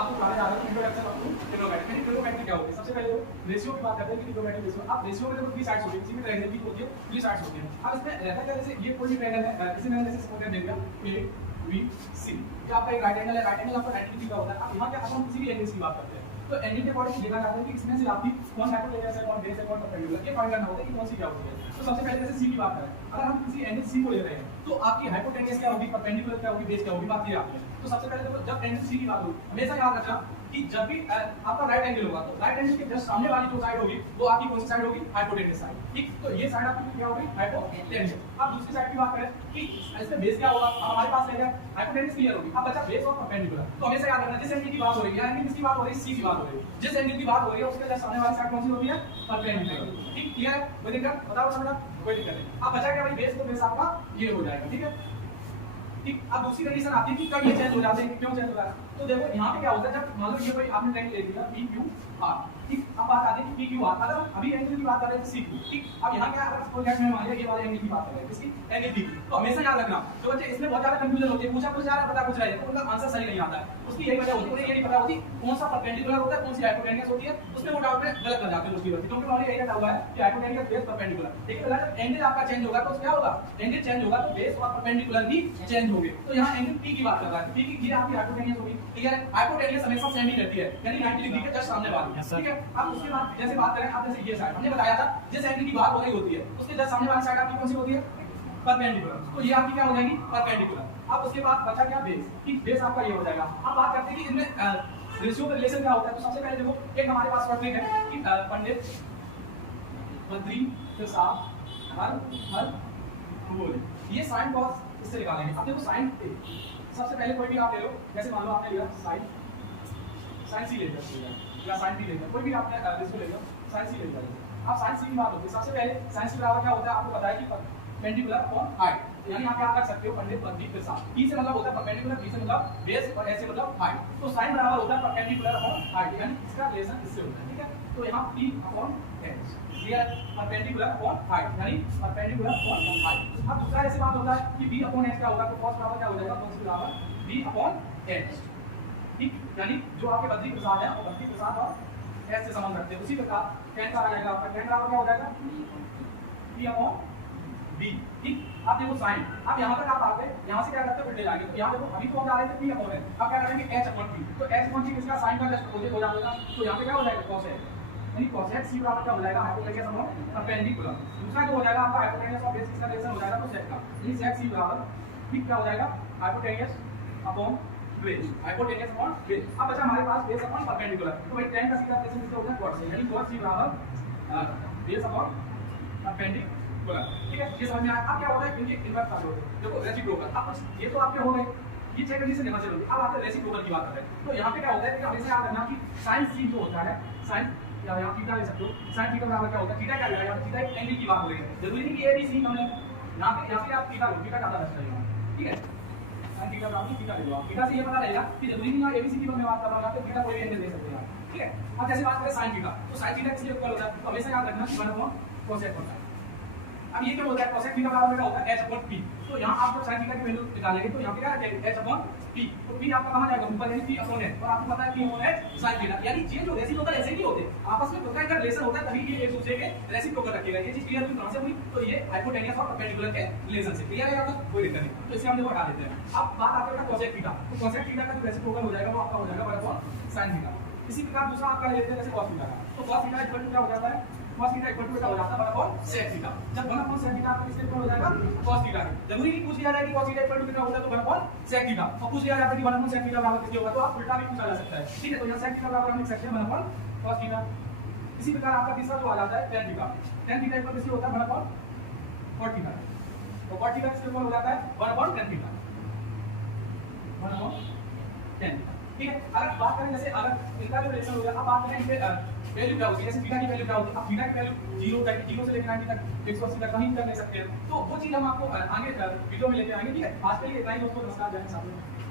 आपको बताने जा रहा हूं इंट्रोडक्शन ऑफ ट्रिग्नोमेट्री। ट्रिग्नोमेट्री क्या होती है? सबसे पहले तो रेशियो की बात करते हैं कि ट्रिग्नोमेट्री रेशियो, आप रेशियो में देखो 3 साइड्स होती है, किसी भी ट्रायंगल की होती है 3 साइड्स होती है। अब इसमें रहता क्या, जैसे ये कोई भी ट्रायंगल है, इसे मैंने जैसे सपोज दे दिया ए बी सी, ये आपका एक राइट एंगल है, राइट एंगल आपका 90 डिग्री का होता है। अब यहां क्या हम किसी भी एंगल की बात करते हैं तो एंगल के अकॉर्डिंग देखा जाता है कि इसमें से आपकी कौन हाइपोटेनस है, कौन बेस है, कौन परपेंडिकुलर, ये फाइंड करना होता है कि कौन सी क्या होती है। तो सबसे पहले जैसे सी की बात करें, अगर हम किसी एंगल सी को ले रहे हैं तो आपकी हाइपोटेनस क्या होगी, परपेंडिकुलर क्या होगी, बेस क्या होगी, बात ये आपकी है। तो सबसे पहले देखो जब एंगल सी की बात होगी हमेशा याद रखना कि जब भी आपका राइट एंगल होगा तो राइट एंगल के जस्ट सामने वाली जो साइड होगी वो आपकी कौन सी साइड होगी, हाइपोटेनस साइड, ठीक। तो ये साइड आपकी क्या होगी, हाइपोटेनस। अब दूसरी साइड की बात करें कि इसमें बेस क्या होगा, अब हमारे पास रहेगा हाइपोटेनस क्लियर होगी, अब बचा बेस और परपेंडिकुलर। तो हमेशा याद रखना जिस एंगल की बात हो रही है, एंगल किसकी बात हो रही है, सी की बात हो रही है, जिस एंगल की बात हो रही है उसके जस्ट सामने वाली साइड कौन सी होती है, परपेंडिकुलर, ठीक। क्लियर है, कोई दिक्कत बताओ समझा, कोई दिक्कत नहीं। अब बचा क्या भाई, बेस, तो बेस आपका ये हो जाएगा, ठीक है, ठीक। अब दूसरी कंडीशन आती है कि कब ये चेंज हो जाते हैं, क्यों चेंज हो जाता है। तो देखो यहाँ पे क्या होता है, जब मान लो ये कोई आपने ट्रायंगल ले लिया पी क्यू आर, ठीक। अब बात आती है कि पी क्यू आर, अगर अभी एंगल की बात कर रहे हैं सी क्यू, ठीक। अब यहाँ क्या, अगर सपोज दैट मैं मान लिया ये वाले एंगल की बात कर रहे हैं, किसकी, एंगल पी की। तो हमेशा याद रखना जो बच्चे इसमें बहुत ज्यादा कंफ्यूजन होती है, पूछा कुछ जा रहा है, पता कुछ रहा है, तो उनका आंसर सही नहीं आता है। उसकी यही वजह होती है, उन्हें ये नहीं पता होती कौन सा परपेंडिकुलर होता है, कौन सी हाइपोटेनस होती है, उसमें वो डाउट में गलत कर जाते हैं उसकी वजह से, क्योंकि उन्होंने यही रखा हुआ है कि हाइपोटेनस बेस परपेंडिकुलर। लेकिन अगर जब एंगल आपका चेंज होगा तो क्या होगा, एंगल चेंज होगा तो बेस और परपेंडिकुलर भी चेंज होंगे। तो यहाँ एंगल पी की बात कर रहा है, पी की ये आपकी हाइपोटेनस होगी, ठीक है। हाइपोटेनस हमेशा सेम ही रहती है, यानी 90 डिग्री के जस्ट सामने वाली, ठीक है। अब उसके बाद जैसे बात करें, अब जैसे ये साइड हमने बताया था जिस एंगल की बात हो रही होती है उसके जस्ट सामने वाली साइड आपकी कौन सी होती है, परपेंडिकुलर। तो ये आपकी क्या हो जाएगी, परपेंडिकुलर। अब उसके बाद बचा क्या, बेस, ठीक। बेस आपका ये हो जाएगा। अब बात करते हैं कि इनमें रेशियो का रिलेशन क्या होता है। तो सबसे पहले देखो एक हमारे पास टॉपिक है कि पंडित मंत्री प्रसाद हर बोले, ये साइन कॉस इससे निकालेंगे। अब देखो साइन सबसे पहले कोई भी आप ले लो, जैसे मान लो आपने लिया साइन सी ले लिया या साइन बी ले लिया, कोई भी आपने रेशियो ले लिया, साइन सी ले लिया। अब साइन सी की बात होती है, सबसे पहले साइन सी बराबर क्या होता है, आपको पता है कि परपेंडिकुलर अपॉन हाइट, यानी आप क्या रख सकते हो, पंडित मंत्री के साथ। पी से मतलब होता है परपेंडिकुलर, बी से मतलब बेस और एस से मतलब हाइट। तो साइन बराबर होता है परपेंडिकुलर अपॉन हाइट, यानी इसका रिलेशन इससे होता है, ठीक है। तो यहाँ p upon h, clear, perpendicular upon height, यानी परपेंडिकुलर अपॉन हाइट। अब दूसरा ऐसे बात होता है कि b अपॉन h क्या होगा, तो cos बराबर क्या हो जाएगा, cos बराबर b अपॉन h, ठीक। यानी जो आपके बद्री प्रसाद है वो बद्री प्रसाद और s से संबंध रखते हैं। उसी प्रकार tan का आ जाएगा आपका, tan बराबर क्या हो जाएगा, p अपॉन b, ठीक। अब देखो साइन, अब यहाँ तक आप आते हैं, यहाँ से क्या करते हो, उल्टे जाएंगे। तो यहाँ देखो अभी तो हम जा रहे थे p अपॉन h, अब क्या करेंगे h अपॉन p। तो h अपॉन p किसका, साइन का जस्ट अपोजिट हो जाएगा। तो यहाँ पे क्या हो जाएगा, cos h, यानी cos h c बराबर क्या हो जाएगा, हाइपोटेनस अपॉन परपेंडिकुलर। दूसरा जो हो जाएगा आपका हाइपोटेनस और बेस किसका रिलेशन हो जाएगा, तो sec का, यानी sec c बराबर ठीक क्या हो जाएगा, hypotenuse upon base, hypotenuse upon base. अब बचा हमारे पास बेस अपॉन परपेंडिकुलर। तो भाई tan का सीधा रिलेशन किससे होता है, cot से, यानी cot c बराबर बेस अपॉन परपेंडिकुलर, ठीक है। ये समझ में आया। अब क्या होता है, इनके इनवर्स फार्मूला होते हैं, देखो रेसिप्रोकल। अब कुछ ये तो आपके हो गए, ये चेक कंडीशन लेना चाहिए। अब आते हैं रेसिप्रोकल की बात करते हैं। तो यहाँ पे क्या होता है कि हमेशा याद रखना कि sin c जो होता है, sin या यहाँ थीटा ले सकते हो, sin थीटा बराबर क्या होता है, थीटा क्या लेगा, यहाँ थीटा एक एंगल की बात हो रही है, जरूरी नहीं कि ए बी सी हम लें, यहाँ पे आप थीटा लो, थीटा ज्यादा अच्छा रहेगा, ठीक है। sin थीटा बराबर थीटा ले लो आप, थीटा से ये पता रहेगा कि जरूरी नहीं है ए बी सी की मैं बात कर रहा हूँ, तो थीटा कोई भी एंगल ले सकते हैं आप, ठीक है। अब जैसे बात करें sin थीटा, तो sin थीटा किसके इक्वल होता है, तो हमेशा याद रखना कि 1/cos होता है। अब ये क्या होता है, cosec थीटा बराबर क्या होता है, h अपॉन p। तो यहाँ आप जब sin थीटा की वैल्यू निकालेंगे तो यहाँ पे क्या आ जाएगा, h अपॉन p। तो p आपका कहां जाएगा, ऊपर, यानी p अपॉन h, और आपको पता है p upon h sin theta. यानी ये जो रेसिप्रोकल ऐसे नहीं होते, आपस में होता है, इनका रिलेशन होता है, तभी ये एक दूसरे के रेसिप्रोकल रखेगा। ये चीज क्लियर हुई कहां से हुई, तो ये हाइपोटेनस और परपेंडिकुलर के रिलेशन से, क्लियर है आपको, कोई दिक्कत नहीं। तो इसे हम देखो हटा देते हैं। अब बात आती है cosec थीटा। तो cosec थीटा का जो रेसिप्रोकल हो जाएगा वो आपका हो जाएगा 1/sin थीटा। इसी प्रकार दूसरा आपका ले लेते हैं जैसे cos थीटा का। तो cos थीटा इक्वल टू क्या हो जाता है, cos थीटा इक्वल टू क्या हो जाता है, 1/sec थीटा। जब 1/sec थीटा आपका किसके इक्वल हो जाएगा, cos थीटा के। जरूरी नहीं पूछ लिया जाए कि cos थीटा इक्वल टू कितना होता है, तो 1/sec थीटा। और पूछ लिया जाता है कि 1/sec थीटा बराबर कितना होगा, तो आप उल्टा भी पूछा जा सकता है, ठीक है। तो यहाँ sec थीटा बराबर हम लिख सकते हैं 1/cos थीटा। इसी प्रकार आपका तीसरा जो आ जाता है tan theta. tan theta equal किसके होता है, 1/cot थीटा। तो cot थीटा किसके इक्वल हो जाता है, 1/tan थीटा, 1/tan, ठीक है। अगर बात करें जैसे अगर इनका जो रिलेशन हो गया, अब बात करें इनके वैल्यू क्या होती है, जैसे थीटा की वैल्यू क्या होती है। अब थीटा की वैल्यू 0 तक, 0 से लेकर 90 तक, 180 तक कहीं कर ले सकते हैं। तो वो चीज हम आपको आगे वीडियो में लेके आएंगे, ठीक है। आज के लिए इतना ही दोस्तों, नमस्कार, जय हिंद साथियों।